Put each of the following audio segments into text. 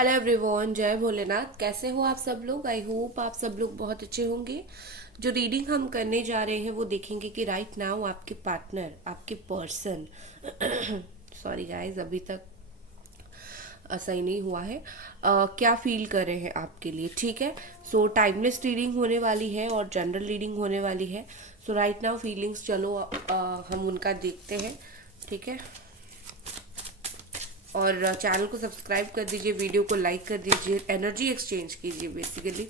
Hello everyone, जय भोलेनाथ। कैसे हो आप सब लोग? आई होप आप सब लोग बहुत अच्छे होंगे। जो रीडिंग हम करने जा रहे हैं वो देखेंगे कि राइट नाउ आपके पार्टनर, आपके पर्सन सॉरी गाइस, अभी तक सही नहीं हुआ है। क्या फील कर रहे हैं आपके लिए, ठीक है। सो टाइमलेस रीडिंग होने वाली है और जनरल रीडिंग होने वाली है। सो राइट नाउ फीलिंग्स, चलो हम उनका देखते हैं, ठीक है। और चैनल को सब्सक्राइब कर दीजिए, वीडियो को लाइक कर दीजिए, एनर्जी एक्सचेंज कीजिए। बेसिकली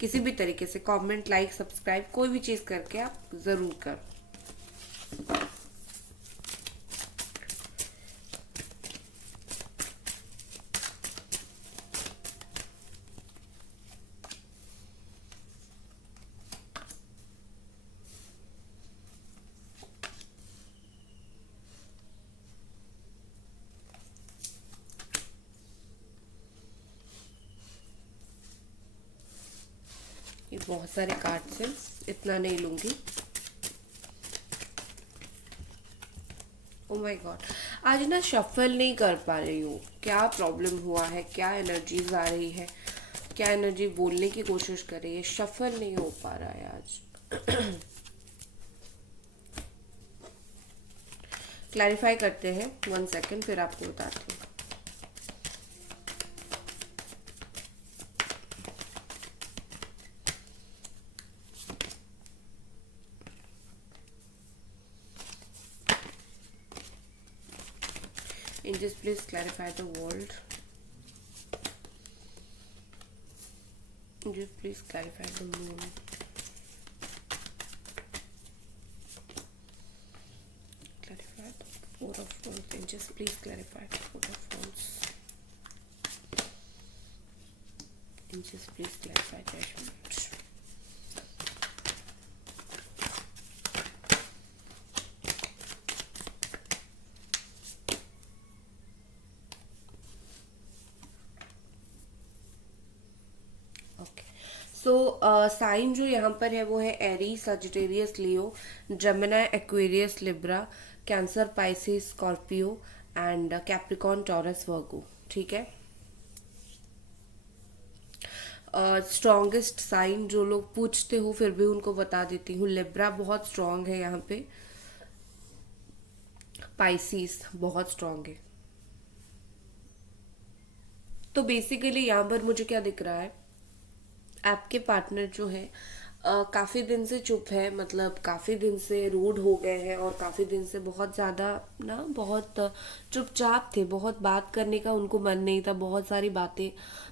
किसी भी तरीके से कमेंट, लाइक, सब्सक्राइब, कोई भी चीज़ करके आप ज़रूर कर। ये बहुत सारे कार्ड्स हैं, इतना नहीं लूँगी। ओ माय गॉड, आज ना शफल नहीं कर पा रही हूँ। क्या प्रॉब्लम हुआ है? क्या एनर्जीज आ रही है? क्या एनर्जी बोलने की कोशिश कर रही है? शफल नहीं हो पा रहा है आज। क्लैरिफाई करते हैं, 1 सेकेंड, फिर आपको बताती हूँ। Angels, please clarify the world. Angels, please clarify the moon. Clarify the Four of Wands. Angels, please clarify the Four of Wands. Angels, please clarify Judgment. So sign जो यहाँ पर है वो है Aries, Sagittarius, Leo, Gemini, Aquarius, Libra, Cancer, Pisces, Scorpio and Capricorn, Taurus, Virgo, ठीक है। Strongest sign जो लोग पूछते हो फिर भी उनको बता देती हूँ, लिब्रा बहुत स्ट्रांग है यहाँ पे, पाइसिस बहुत स्ट्रांग है। तो बेसिकली यहाँ पर मुझे क्या दिख रहा है, आपके पार्टनर जो है काफ़ी दिन से चुप है, मतलब काफ़ी दिन से रूड हो गए हैं और काफ़ी दिन से बहुत ज़्यादा ना, बहुत चुपचाप थे। बहुत बात करने का उनको मन नहीं था, बहुत सारी बातें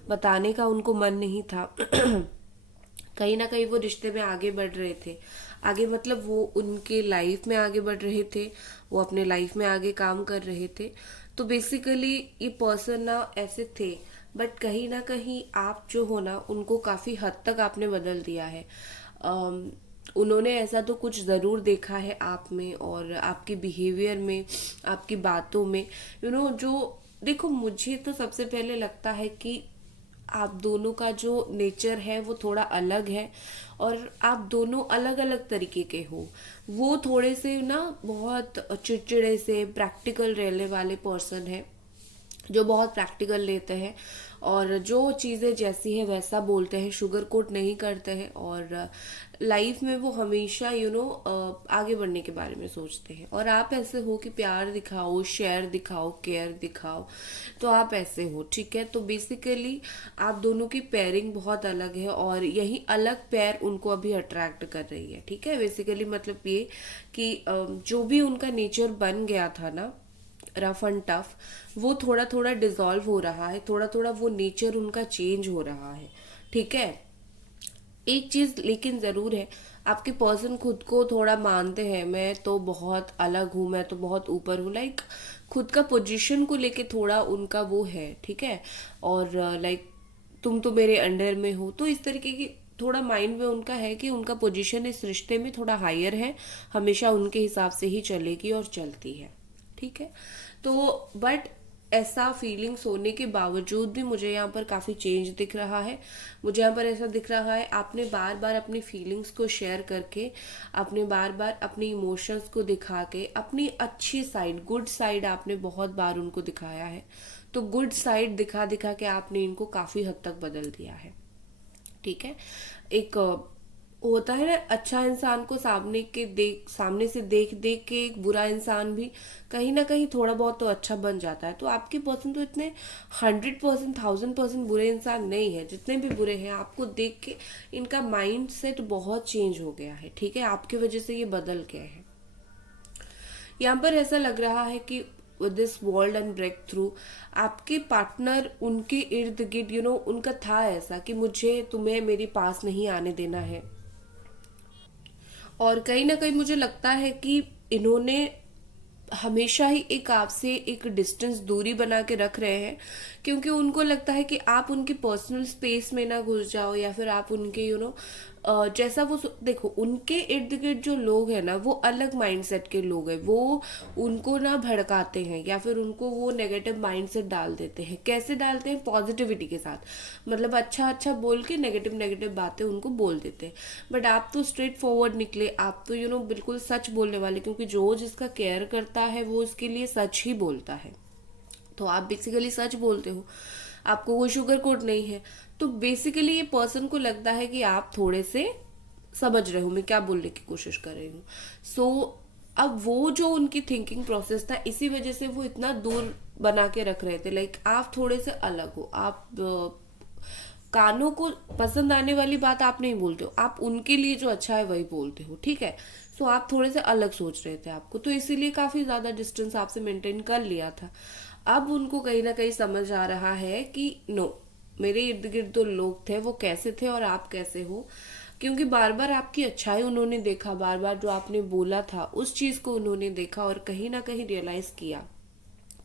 बताने का उनको मन नहीं था। कहीं ना कहीं वो रिश्ते में आगे बढ़ रहे थे। आगे मतलब वो उनके लाइफ में आगे बढ़ रहे थे, वो अपने लाइफ में आगे काम कर रहे थे। तो बेसिकली ये पर्सन ना ऐसे थे, बट कहीं ना कहीं आप जो हो ना, उनको काफ़ी हद तक आपने बदल दिया है। उन्होंने ऐसा तो कुछ ज़रूर देखा है आप में और आपके बिहेवियर में, आपकी बातों में, जो देखो, मुझे तो सबसे पहले लगता है कि आप दोनों का जो नेचर है वो थोड़ा अलग है और आप दोनों अलग अलग तरीके के हो। वो थोड़े से ना बहुत चिड़चिड़े से प्रैक्टिकल रहने वाले पर्सन है, जो बहुत प्रैक्टिकल लेते हैं और जो चीज़ें जैसी है वैसा बोलते हैं, शुगर कोट नहीं करते हैं। और लाइफ में वो हमेशा आगे बढ़ने के बारे में सोचते हैं। और आप ऐसे हो कि प्यार दिखाओ, शेयर दिखाओ, केयर दिखाओ, तो आप ऐसे हो, ठीक है। तो बेसिकली आप दोनों की पेयरिंग बहुत अलग है और यही अलग पेयर उनको अभी अट्रैक्ट कर रही है, ठीक है। बेसिकली मतलब ये कि जो भी उनका नेचर बन गया था ना, रफ एंड टफ, वो थोड़ा थोड़ा डिसॉल्व हो रहा है, थोड़ा थोड़ा वो नेचर उनका चेंज हो रहा है, ठीक है। एक चीज लेकिन जरूर है, आपके पर्सन खुद को थोड़ा मानते हैं, मैं तो बहुत अलग हूँ, मैं तो बहुत ऊपर हूँ, लाइक खुद का पोजीशन को लेके थोड़ा उनका वो है, ठीक है। और लाइक तुम तो मेरे अंडर में हो, तो इस तरीके की थोड़ा माइंड में उनका है कि उनका पोजीशन इस रिश्ते में थोड़ा हायर है, हमेशा उनके हिसाब से ही चलेगी और चलती है, ठीक है। तो बट ऐसा फीलिंग्स होने के बावजूद भी मुझे यहाँ पर काफ़ी चेंज दिख रहा है। मुझे यहाँ पर ऐसा दिख रहा है, आपने बार बार अपनी फीलिंग्स को शेयर करके, आपने बार बार अपने इमोशंस को दिखा के, अपनी अच्छी साइड, गुड साइड आपने बहुत बार उनको दिखाया है। तो गुड साइड दिखा दिखा के आपने इनको काफी हद तक बदल दिया है। ठीक है। एक होता है ना, अच्छा इंसान को सामने से देख देख के एक बुरा इंसान भी कहीं ना कहीं थोड़ा बहुत तो अच्छा बन जाता है। तो आपके पर्सन तो इतने 100%, 1000% बुरे इंसान नहीं है। जितने भी बुरे हैं आपको देख के इनका माइंड सेट बहुत चेंज हो गया है। ठीक है, आपकी वजह से ये बदल गए हैं। यहाँ पर ऐसा लग रहा है कि this world and breakthrough, आपके पार्टनर उनके इर्द गिर्द उनका था ऐसा कि मुझे तुम्हें मेरे पास नहीं आने देना है। और कहीं ना कहीं मुझे लगता है कि इन्होंने हमेशा ही एक आपसे एक डिस्टेंस, दूरी बना के रख रहे हैं, क्योंकि उनको लगता है कि आप उनके पर्सनल स्पेस में ना घुस जाओ, या फिर आप उनके जैसा वो देखो, उनके इर्द गिर्द जो लोग हैं ना वो अलग माइंडसेट के लोग हैं। वो उनको ना भड़काते हैं या फिर उनको वो नेगेटिव माइंडसेट डाल देते हैं। कैसे डालते हैं? पॉजिटिविटी के साथ, मतलब अच्छा अच्छा बोल के नेगेटिव नेगेटिव बातें उनको बोल देते हैं। बट आप तो स्ट्रेट फॉरवर्ड निकले, आप तो बिल्कुल सच बोलने वाले, क्योंकि जो जिसका केयर करता है वो उसके लिए सच ही बोलता है। तो आप बेसिकली सच बोलते हो, आपको कोई शुगर कोट नहीं है। तो बेसिकली ये पर्सन को लगता है कि आप थोड़े से समझ रहे हो मैं क्या बोलने की कोशिश कर रही हूँ। सो अब वो जो उनकी थिंकिंग प्रोसेस था, इसी वजह से वो इतना दूर बना के रख रहे थे। लाइक आप थोड़े से अलग हो, आप कानों को पसंद आने वाली बात आप नहीं बोलते हो, आप उनके लिए जो अच्छा है वही बोलते हो। ठीक है। सो आप थोड़े से अलग सोच रहे थे आपको, तो इसीलिए काफी ज्यादा डिस्टेंस आपसे मेंटेन कर लिया था। अब उनको कहीं ना कहीं समझ आ रहा है कि नो, मेरे इर्द गिर्द जो लोग थे वो कैसे थे और आप कैसे हो, क्योंकि बार बार आपकी अच्छाई उन्होंने देखा, बार बार जो आपने बोला था उस चीज को उन्होंने देखा और कहीं ना कहीं रियलाइज किया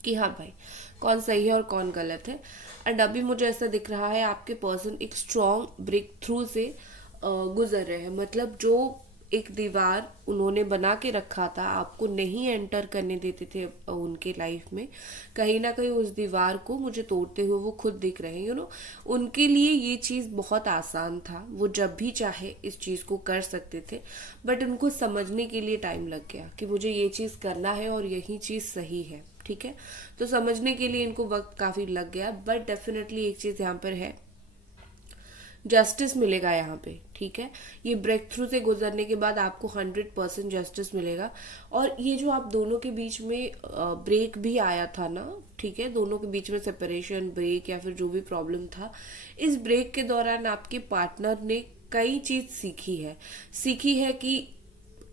कि हाँ भाई, कौन सही है और कौन गलत है। एंड अभी मुझे ऐसा दिख रहा है आपके पर्सन एक स्ट्रॉन्ग ब्रेक थ्रू से गुजर रहे हैं। मतलब जो एक दीवार उन्होंने बना के रखा था, आपको नहीं एंटर करने देते थे उनके लाइफ में, कहीं ना कहीं उस दीवार को मुझे तोड़ते हुए वो खुद दिख रहे हैं। उनके लिए ये चीज बहुत आसान था, वो जब भी चाहे इस चीज को कर सकते थे। बट उनको समझने के लिए टाइम लग गया कि मुझे ये चीज करना है और यही चीज सही है। ठीक है। तो समझने के लिए इनको वक्त काफी लग गया। बट डेफिनेटली एक चीज यहाँ पर है, जस्टिस मिलेगा यहाँ पे। ठीक है। ये ब्रेक थ्रू से गुजरने के बाद आपको 100% जस्टिस मिलेगा। और ये जो आप दोनों के बीच में ब्रेक भी आया था ना, ठीक है, दोनों के बीच में सेपरेशन, ब्रेक या फिर जो भी प्रॉब्लम था, इस ब्रेक के दौरान आपके पार्टनर ने कई चीज सीखी है कि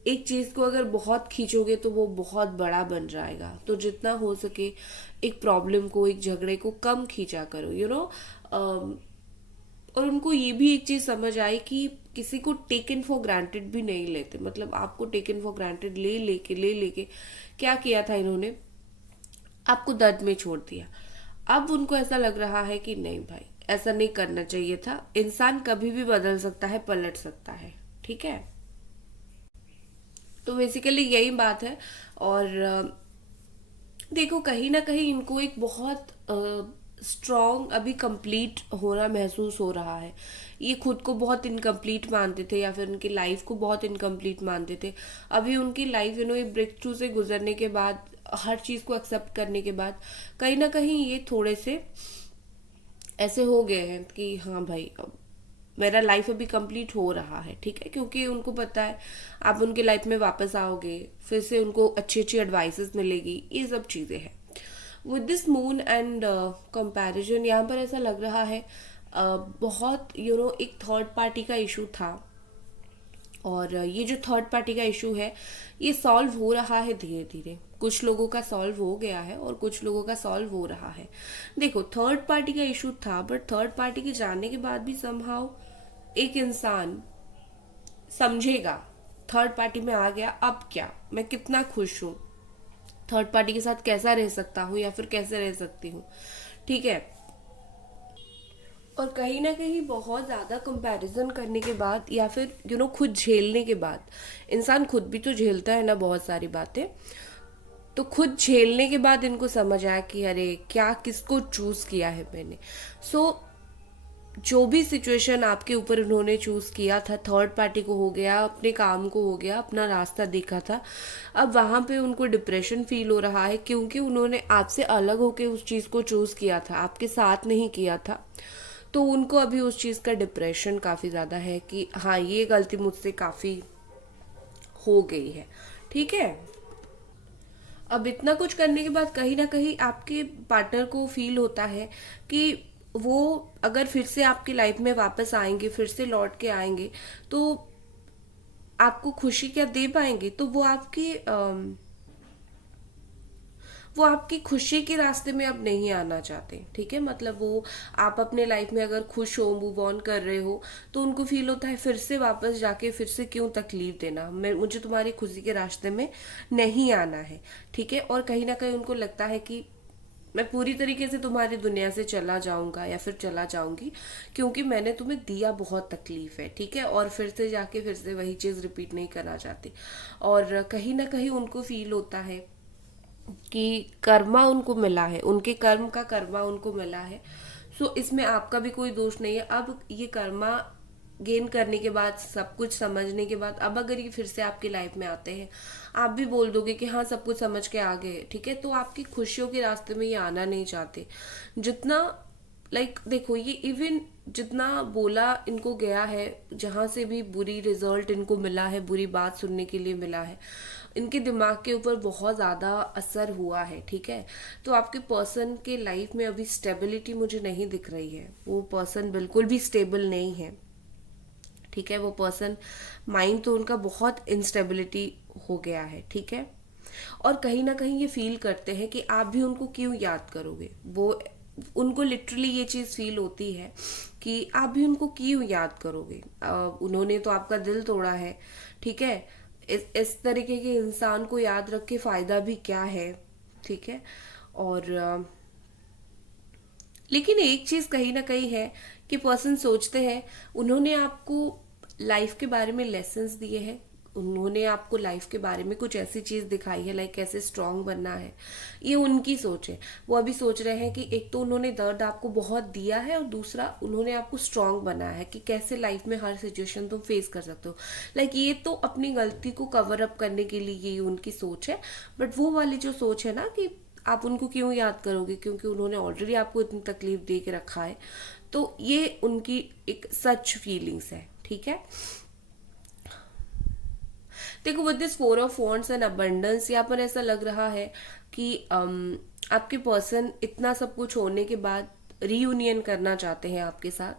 एक चीज को अगर बहुत खींचोगे तो वो बहुत बड़ा बन जाएगा। तो जितना हो सके एक प्रॉब्लम को, एक झगड़े को कम खींचा करो। और उनको ये भी एक चीज समझ आई कि किसी को टेकन फॉर ग्रांटेड भी नहीं लेते। मतलब आपको टेकन फॉर ग्रांटेड ले लेके क्या किया था इन्होंने, आपको दर्द में छोड़ दिया। अब उनको ऐसा लग रहा है कि नहीं भाई, ऐसा नहीं करना चाहिए था। इंसान कभी भी बदल सकता है, पलट सकता है। ठीक है। तो बेसिकली यही बात है। और देखो, कहीं ना कहीं इनको एक बहुत स्ट्रॉन्ग अभी कंप्लीट होना महसूस हो रहा है। ये खुद को बहुत इनकम्प्लीट मानते थे या फिर उनकी लाइफ को बहुत इनकम्प्लीट मानते थे। अभी उनकी लाइफ ये ब्रेक थ्रू से गुजरने के बाद, हर चीज को एक्सेप्ट करने के बाद, कहीं ना कहीं ये थोड़े से ऐसे हो गए हैं कि हाँ भाई, अब मेरा लाइफ अभी कंप्लीट हो रहा है। ठीक है। क्योंकि उनको पता है आप उनके लाइफ में वापस आओगे, फिर से उनको अच्छी अच्छी एडवाइसेस मिलेगी, ये सब चीजें हैं। With this moon and comparison, यहाँ पर ऐसा लग रहा है बहुत एक थर्ड पार्टी का इशू था। और ये जो थर्ड पार्टी का इशू है ये सॉल्व हो रहा है धीरे धीरे। कुछ लोगों का सॉल्व हो गया है और कुछ लोगों का सॉल्व हो रहा है। देखो, थर्ड पार्टी का इशू था, बट थर्ड पार्टी के जाने के बाद भी समहाउ एक इंसान समझेगा थर्ड पार्टी में आ गया, अब क्या, मैं कितना खुश हूं, थर्ड पार्टी के साथ कैसा रह सकता हूँ या फिर कैसे रह सकती हूँ। ठीक है। और कहीं ना कहीं बहुत ज्यादा कंपैरिजन करने के बाद या फिर खुद झेलने के बाद, इंसान खुद भी तो झेलता है ना बहुत सारी बातें, तो खुद झेलने के बाद इनको समझ आया कि अरे क्या, किसको चूज किया है मैंने। सो जो भी सिचुएशन आपके ऊपर उन्होंने चूज किया था, थर्ड पार्टी को हो गया, अपने काम को हो गया, अपना रास्ता देखा था, अब वहां पे उनको डिप्रेशन फील हो रहा है क्योंकि उन्होंने आपसे अलग होके उस चीज को चूज किया था, आपके साथ नहीं किया था। तो उनको अभी उस चीज का डिप्रेशन काफी ज्यादा है कि हाँ, ये गलती मुझसे काफी हो गई है। ठीक है। अब इतना कुछ करने के बाद कहीं ना कहीं आपके पार्टनर को फील होता है कि वो अगर फिर से आपकी लाइफ में वापस आएंगे, फिर से लौट के आएंगे, तो आपको खुशी क्या दे पाएंगे। तो वो आपकी खुशी के रास्ते में अब नहीं आना चाहते। ठीक है, मतलब वो आप अपने लाइफ में अगर खुश हो, मूव ऑन कर रहे हो, तो उनको फील होता है फिर से वापस जाके फिर से क्यों तकलीफ देना, मुझे तुम्हारी खुशी के रास्ते में नहीं आना है। ठीक है, और कहीं ना कहीं उनको लगता है कि मैं पूरी तरीके से तुम्हारी दुनिया से चला जाऊंगा या फिर चला जाऊंगी क्योंकि मैंने तुम्हें दिया बहुत तकलीफ है। ठीक है, और फिर से जाके फिर से वही चीज रिपीट नहीं करना चाहती। और कहीं ना कहीं उनको फील होता है कि कर्मा उनको मिला है, उनके कर्म का कर्मा उनको मिला है। सो इसमें आपका भी कोई दोष नहीं है। अब ये कर्मा गेन करने के बाद, सब कुछ समझने के बाद, अब अगर ये फिर से आपकी लाइफ में आते हैं, आप भी बोल दोगे कि हाँ सब कुछ समझ के आ गए। ठीक है, तो आपकी खुशियों के रास्ते में ये आना नहीं चाहते। जितना देखो, ये इवन जितना बोला इनको गया है, जहां से भी बुरी रिजल्ट इनको मिला है, बुरी बात सुनने के लिए मिला है, इनके दिमाग के ऊपर बहुत ज्यादा असर हुआ है। ठीक है, तो आपके पर्सन के लाइफ में अभी स्टेबिलिटी मुझे नहीं दिख रही है। वो पर्सन बिल्कुल भी स्टेबल नहीं है। ठीक है, वो पर्सन, माइंड तो उनका बहुत इंस्टेबिलिटी हो गया है। ठीक है, और कहीं ना कहीं ये फील करते हैं कि आप भी उनको क्यों याद करोगे। वो उनको लिटरली ये चीज फील होती है कि आप भी उनको क्यों याद करोगे। उन्होंने तो आपका दिल तोड़ा है। ठीक है, इस तरीके के इंसान को याद रख के फायदा भी क्या है। ठीक है, और लेकिन एक चीज कहीं ना कहीं है कि पर्सन सोचते हैं, उन्होंने आपको लाइफ के बारे में लेसन्स दिए हैं, उन्होंने आपको लाइफ के बारे में कुछ ऐसी चीज दिखाई है, लाइक कैसे स्ट्रांग बनना है। ये उनकी सोच है। वो अभी सोच रहे हैं कि एक तो उन्होंने दर्द आपको बहुत दिया है और दूसरा उन्होंने आपको स्ट्रांग बनाया है कि कैसे लाइफ में हर सिचुएशन तुम फेस कर सकते हो। ये तो अपनी गलती को कवर अप करने के लिए ये उनकी सोच है। बट वो वाली जो सोच है ना कि आप उनको क्यों याद करोगे क्योंकि उन्होंने ऑलरेडी आपको इतनी तकलीफ दे के रखा है, तो ये उनकी एक सच फीलिंग्स है। ठीक है, देखो with this 4 of wands and abundance, यहाँ पर ऐसा लग रहा है कि आपके पर्सन इतना सब कुछ होने के बाद रीयूनियन करना चाहते हैं आपके साथ,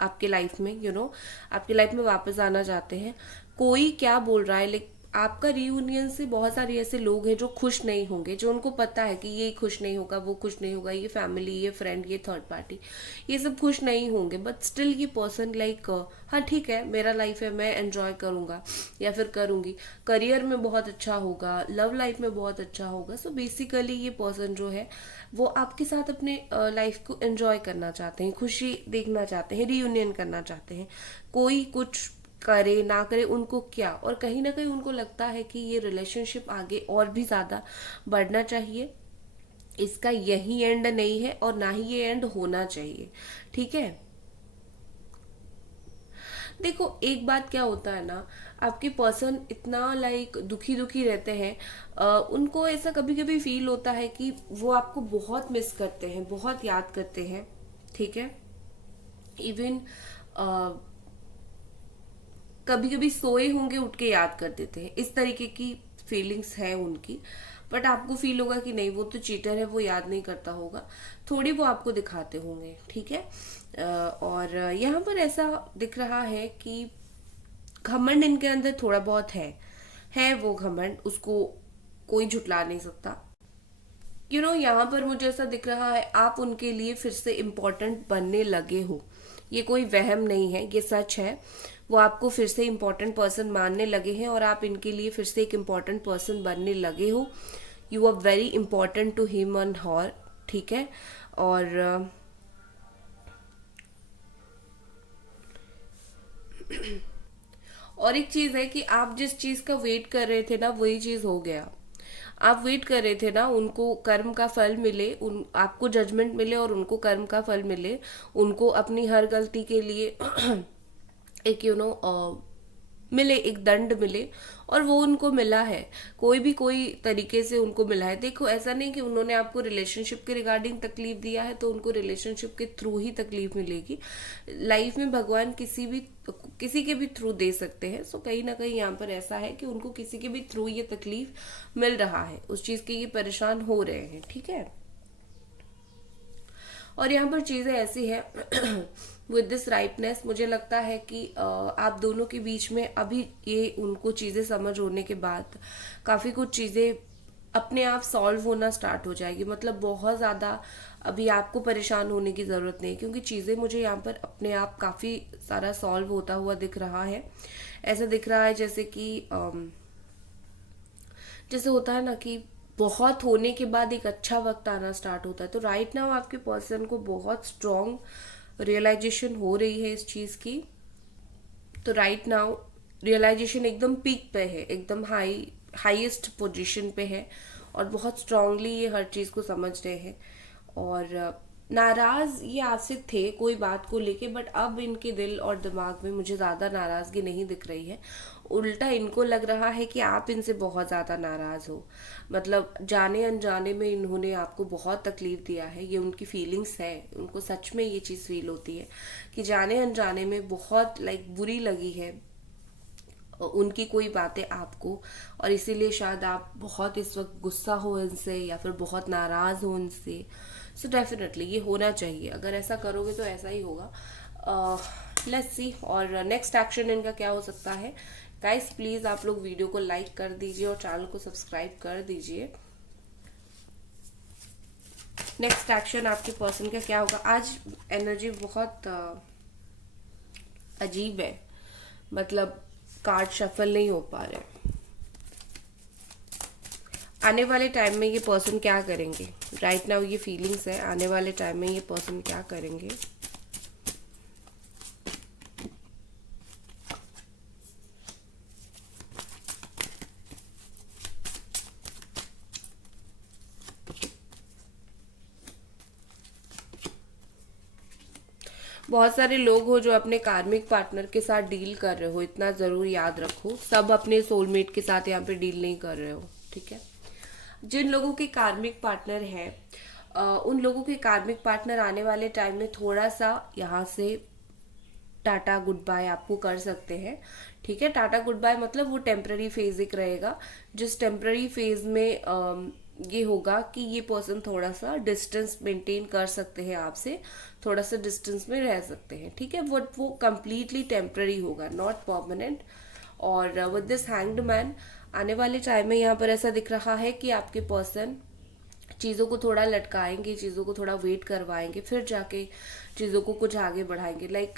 आपके लाइफ में, आपकी लाइफ में वापस आना चाहते हैं। कोई क्या बोल रहा है, आपका रीयूनियन से बहुत सारे ऐसे लोग हैं जो खुश नहीं होंगे, जो उनको पता है कि ये खुश नहीं होगा, वो खुश नहीं होगा, ये फैमिली, ये फ्रेंड, ये थर्ड पार्टी, ये सब खुश नहीं होंगे। बट स्टिल ये पर्सन हाँ ठीक है, मेरा लाइफ है, मैं एंजॉय करूंगा या फिर करूंगी, करियर में बहुत अच्छा होगा, लव लाइफ में बहुत अच्छा होगा। सो बेसिकली ये पर्सन जो है वो आपके साथ अपने लाइफ को एंजॉय करना चाहते हैं, खुशी देखना चाहते हैं, रीयूनियन करना चाहते हैं। कोई कुछ करे ना करे उनको क्या, और कहीं ना कहीं उनको लगता है कि ये रिलेशनशिप आगे और भी ज्यादा बढ़ना चाहिए, इसका यही एंड नहीं है और ना ही ये एंड होना चाहिए। ठीक है, देखो एक बात क्या होता है ना, आपके पर्सन इतना दुखी दुखी रहते हैं, उनको ऐसा कभी कभी फील होता है कि वो आपको बहुत मिस करते हैं, बहुत याद करते हैं। ठीक है, इवन कभी कभी सोए होंगे उठ के याद कर देते हैं, इस तरीके की फीलिंग्स है उनकी। बट आपको फील होगा कि नहीं, वो तो चीटर है, वो याद नहीं करता होगा, थोड़ी वो आपको दिखाते होंगे। ठीक है, और यहाँ पर ऐसा दिख रहा है कि घमंड इनके अंदर थोड़ा बहुत है वो घमंड, उसको कोई झुटला नहीं सकता। यहाँ पर मुझे ऐसा दिख रहा है आप उनके लिए फिर से इम्पोर्टेंट बनने लगे हो। ये कोई वहम नहीं है, ये सच है। वो आपको फिर से इम्पोर्टेंट पर्सन मानने लगे हैं और आप इनके लिए फिर से एक इम्पोर्टेंट पर्सन बनने लगे हो। You are very important to him and her. ठीक है, और और एक चीज है कि आप जिस चीज का वेट कर रहे थे ना, वही चीज हो गया। आप वेट कर रहे थे ना उनको कर्म का फल मिले, उन आपको जजमेंट मिले और उनको कर्म का फल मिले, उनको अपनी हर गलती के लिए एक मिले, एक दंड मिले, और वो उनको मिला है। कोई भी कोई तरीके से उनको मिला है। देखो ऐसा नहीं कि उन्होंने आपको रिलेशनशिप के रिगार्डिंग तकलीफ दिया है तो उनको रिलेशनशिप के थ्रू ही तकलीफ मिलेगी। लाइफ में भगवान किसी के भी थ्रू दे सकते हैं। सो कहीं ना कहीं यहाँ पर ऐसा है कि उनको किसी के भी थ्रू ये तकलीफ मिल रहा है, उस चीज के ये परेशान हो रहे हैं, ठीक है। और यहाँ पर चीजें ऐसी है विद दिस राइटनेस, मुझे लगता है कि आप दोनों के बीच में अभी ये उनको चीजें समझ होने के बाद काफी कुछ चीजें अपने आप सॉल्व होना स्टार्ट हो जाएगी। मतलब बहुत ज्यादा अभी आपको परेशान होने की जरूरत नहीं, क्योंकि चीजें मुझे यहाँ पर अपने आप काफी सारा सॉल्व होता हुआ दिख रहा है। ऐसा दिख रहा है जैसे कि जैसे होता है ना कि बहुत होने के बाद एक अच्छा वक्त आना स्टार्ट होता है। तो राइट नाउ आपके पर्सन को बहुत स्ट्रॉन्ग रियलाइजेशन हो रही है इस चीज की। तो राइट नाउ रियलाइजेशन एकदम पीक पे है, एकदम हाईएस्ट पोजीशन पे है, और बहुत स्ट्रांगली ये हर चीज को समझ रहे हैं। और नाराज ये आपसे थे कोई बात को लेके, बट अब इनके दिल और दिमाग में मुझे ज्यादा नाराजगी नहीं दिख रही है। उल्टा इनको लग रहा है कि आप इनसे बहुत ज्यादा नाराज हो। मतलब जाने अनजाने में इन्होंने आपको बहुत तकलीफ दिया है, ये उनकी फीलिंग्स है। उनको सच में ये चीज फील होती है कि जाने अनजाने में बहुत बुरी लगी है उनकी कोई बातें आपको, और इसीलिए शायद आप बहुत इस वक्त गुस्सा हो इनसे या फिर बहुत नाराज हो इनसे। सो डेफिनेटली ये होना चाहिए, अगर ऐसा करोगे तो ऐसा ही होगा। लेट्स सी और नेक्स्ट एक्शन इनका क्या हो सकता है। गाइस प्लीज आप लोग वीडियो को लाइक कर दीजिए और चैनल को सब्सक्राइब कर दीजिए। नेक्स्ट एक्शन आपके पर्सन का क्या होगा। आज एनर्जी बहुत अजीब है, मतलब कार्ड शफल नहीं हो पा रहे। आने वाले टाइम में ये पर्सन क्या करेंगे। राइट नाउ ये फीलिंग्स है, आने वाले टाइम में ये पर्सन क्या करेंगे। बहुत सारे लोग हो जो अपने कार्मिक पार्टनर के साथ डील कर रहे हो, इतना जरूर याद रखो, सब अपने सोलमेट के साथ यहाँ पे डील नहीं कर रहे हो, ठीक है। जिन लोगों के कार्मिक पार्टनर हैं उन लोगों के कार्मिक पार्टनर आने वाले टाइम में थोड़ा सा यहाँ से टाटा गुड बाय आपको कर सकते हैं, ठीक है। टाटा गुड बाय मतलब वो टेम्पररी फेज एक रहेगा, जिस टेम्पररी फेज में ये होगा कि ये पर्सन थोड़ा सा डिस्टेंस मेंटेन कर सकते हैं आपसे, थोड़ा सा डिस्टेंस में रह सकते हैं, ठीक है। वो कंप्लीटली टेम्पररी होगा, नॉट परमानेंट। और विद दिस हैंग्ड मैन आने वाले टाइम में यहाँ पर ऐसा दिख रहा है कि आपके पर्सन चीज़ों को थोड़ा लटकाएंगे, चीज़ों को थोड़ा वेट करवाएंगे, फिर जाके चीज़ों को कुछ आगे बढ़ाएंगे।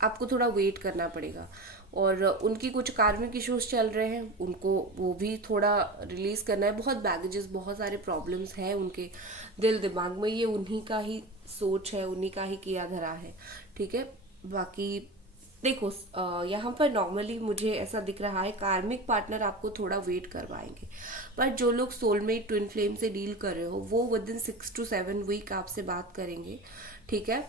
आपको थोड़ा वेट करना पड़ेगा। और उनकी कुछ कार्मिक इश्यूज चल रहे हैं, उनको वो भी थोड़ा रिलीज करना है। बहुत बैगेजेस, बहुत सारे प्रॉब्लम्स हैं उनके दिल दिमाग में, ये उन्हीं का ही सोच है, उन्हीं का ही किया धरा है, ठीक है। बाकी देखो यहाँ पर नॉर्मली मुझे ऐसा दिख रहा है कार्मिक पार्टनर आपको थोड़ा वेट करवाएंगे, पर जो लोग सोलमेट ट्विन फ्लेम से डील कर रहे हो वो विद इन 6 to 7 वीक आपसे बात करेंगे, ठीक है।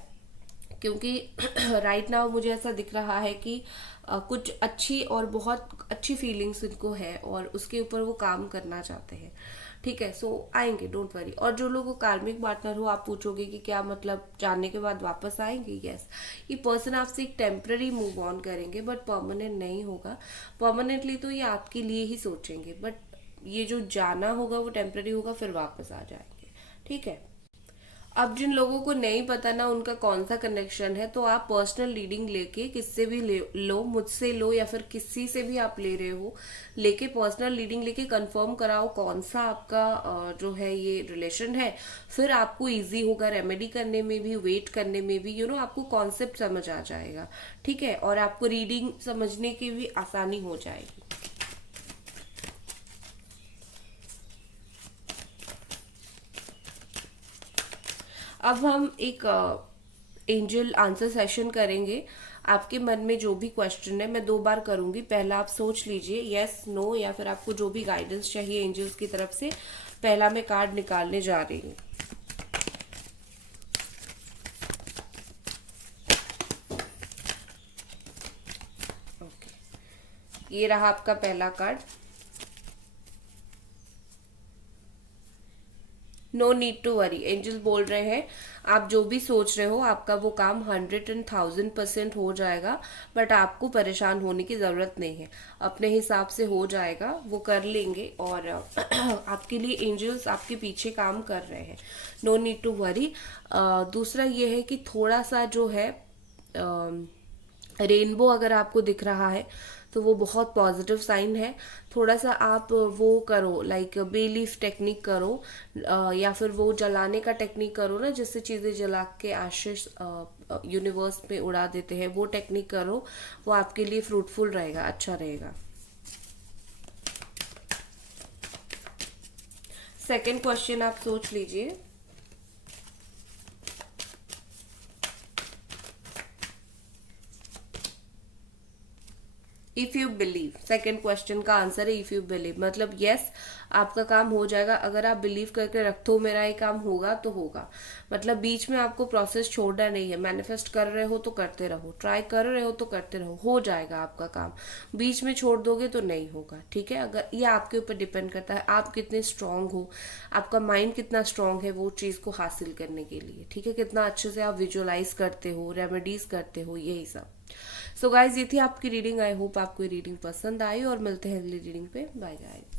क्योंकि राइट नाउ मुझे ऐसा दिख रहा है कि कुछ अच्छी और बहुत अच्छी फीलिंग्स उनको है और उसके ऊपर वो काम करना चाहते हैं, ठीक है। सो आएंगे, डोंट वरी। और जो लोगों कार्मिक पार्टनर हो, आप पूछोगे कि क्या मतलब जानने के बाद वापस आएंगे। यस, ये पर्सन आपसे एक टेम्पररी मूव ऑन करेंगे, बट परमानेंट नहीं होगा। परमानेंटली तो ये आपके लिए ही सोचेंगे, बट ये जो जाना होगा वो टेम्पररी होगा, फिर वापस आ जाएंगे, ठीक है। अब जिन लोगों को नहीं पता ना उनका कौन सा कनेक्शन है, तो आप पर्सनल रीडिंग लेके किससे भी लो, मुझसे लो या फिर किसी से भी आप ले रहे हो, लेके पर्सनल रीडिंग लेके कंफर्म कराओ कौन सा आपका जो है ये रिलेशन है। फिर आपको इजी होगा रेमेडी करने में भी, वेट करने में भी, आपको कॉन्सेप्ट समझ आ जाएगा, ठीक है। और आपको रीडिंग समझने की भी आसानी हो जाएगी। अब हम एक एंजल आंसर सेशन करेंगे। आपके मन में जो भी क्वेश्चन है, मैं 2 बार करूंगी, पहला आप सोच लीजिए यस नो, या फिर आपको जो भी गाइडेंस चाहिए एंजल्स की तरफ से। पहला मैं कार्ड निकालने जा रही हूँ। ओके, ये रहा आपका पहला card. No need to worry, angel बोल रहे हैं आप जो भी सोच रहे हो आपका वो काम 100 and 1000% हो जाएगा, बट आपको परेशान होने की जरूरत नहीं है, अपने हिसाब से हो जाएगा, वो कर लेंगे। और आपके लिए एंजल्स आपके पीछे काम कर रहे हैं, नो नीड टू वरी। दूसरा ये है कि थोड़ा सा जो है रेनबो अगर आपको दिख रहा है तो वो बहुत पॉजिटिव साइन है। थोड़ा सा आप वो करो, लाइक बे लीफ टेक्निक करो, या फिर वो जलाने का टेक्निक करो ना, जिससे चीजें जला के आशीष यूनिवर्स में उड़ा देते हैं, वो टेक्निक करो, वो आपके लिए फ्रूटफुल रहेगा, अच्छा रहेगा। सेकंड क्वेश्चन आप सोच लीजिए। If you believe, second question का आंसर है इफ यू बिलीव, मतलब यस आपका काम हो जाएगा अगर आप बिलीव करके रखते हो मेरा ये काम होगा तो होगा। मतलब बीच में आपको प्रोसेस छोड़ना नहीं है, मैनिफेस्ट कर रहे हो तो करते रहो, ट्राई कर रहे हो तो करते रहो, हो जाएगा आपका काम। बीच में छोड़ दोगे तो नहीं होगा, ठीक है। अगर ये आपके ऊपर डिपेंड करता है आप कितने स्ट्रांग हो, आपका माइंड कितना स्ट्रांग है वो चीज को हासिल करने के लिए, ठीक है, कितना अच्छे से आप विजुअलाइज करते हो, रेमेडीज करते हो, यही सब। सो गाइज ये थी आपकी रीडिंग, आई होप आपको रीडिंग पसंद आई, और मिलते हैं अगली रीडिंग पे, बाय गाइज।